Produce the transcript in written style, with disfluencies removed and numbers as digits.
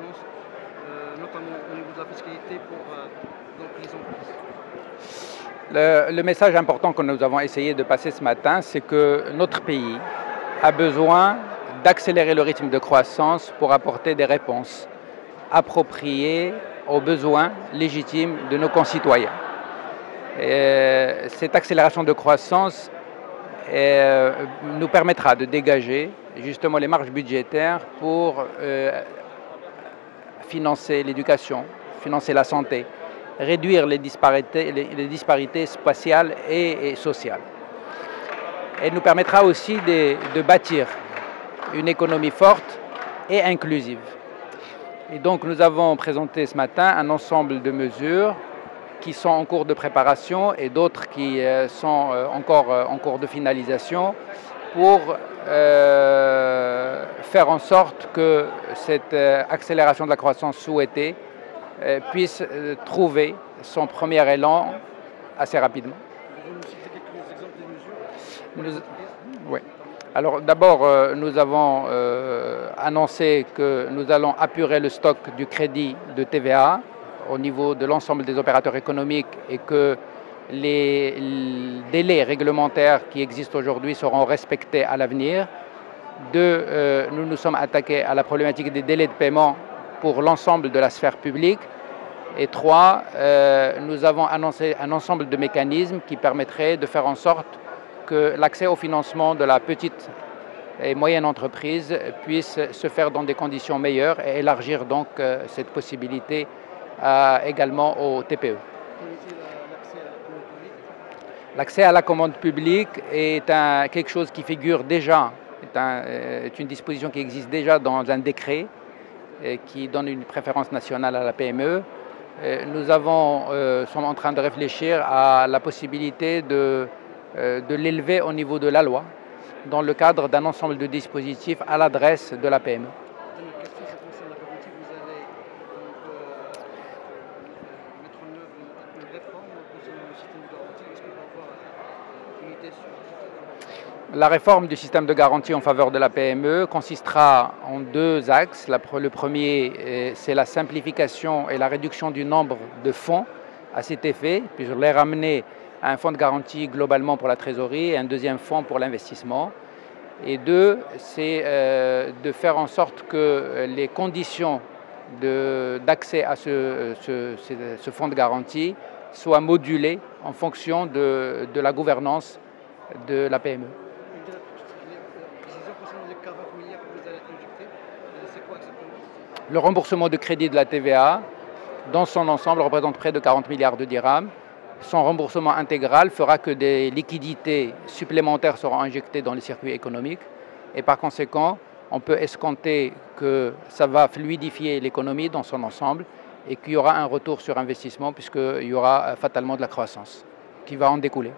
relance, notamment au niveau de la fiscalité pour donc les entreprises. Le message important que nous avons essayé de passer ce matin, c'est que notre pays a besoin d'accélérer le rythme de croissance pour apporter des réponses appropriées aux besoins légitimes de nos concitoyens. Cette accélération de croissance nous permettra de dégager justement les marges budgétaires pour financer l'éducation, financer la santé, réduire les disparités spatiales et sociales. Elle nous permettra aussi de bâtir une économie forte et inclusive. Et donc nous avons présenté ce matin un ensemble de mesures qui sont en cours de préparation et d'autres qui sont encore en cours de finalisation pour faire en sorte que cette accélération de la croissance souhaitée puisse trouver son premier élan assez rapidement. Vous nous citez quelques exemples des mesures? Oui. Alors d'abord, nous avons annoncé que nous allons apurer le stock du crédit de TVA au niveau de l'ensemble des opérateurs économiques et que les délais réglementaires qui existent aujourd'hui seront respectés à l'avenir. Deux, nous nous sommes attaqués à la problématique des délais de paiement pour l'ensemble de la sphère publique. Et trois, nous avons annoncé un ensemble de mécanismes qui permettraient de faire en sorte que l'accès au financement de la petite et moyenne entreprise puisse se faire dans des conditions meilleures et élargir donc cette possibilité également aux TPE. L'accès à la commande publique est quelque chose qui figure déjà, est une disposition qui existe déjà dans un décret qui donne une préférence nationale à la PME. Nous sommes en train de réfléchir à la possibilité de l'élever au niveau de la loi dans le cadre d'un ensemble de dispositifs à l'adresse de la PME. La réforme du système de garantie en faveur de la PME consistera en deux axes. Le premier, c'est la simplification et la réduction du nombre de fonds à cet effet, puis je les ramener à un fonds de garantie globalement pour la trésorerie et un deuxième fonds pour l'investissement. Et deux, c'est de faire en sorte que les conditions d'accès à ce fonds de garantie soient modulées en fonction de la gouvernance de la PME. Le remboursement de crédit de la TVA, dans son ensemble, représente près de 40 milliards de dirhams. Son remboursement intégral fera que des liquidités supplémentaires seront injectées dans les circuits économiques. Et par conséquent, on peut escompter que ça va fluidifier l'économie dans son ensemble et qu'il y aura un retour sur investissement puisqu'il y aura fatalement de la croissance qui va en découler.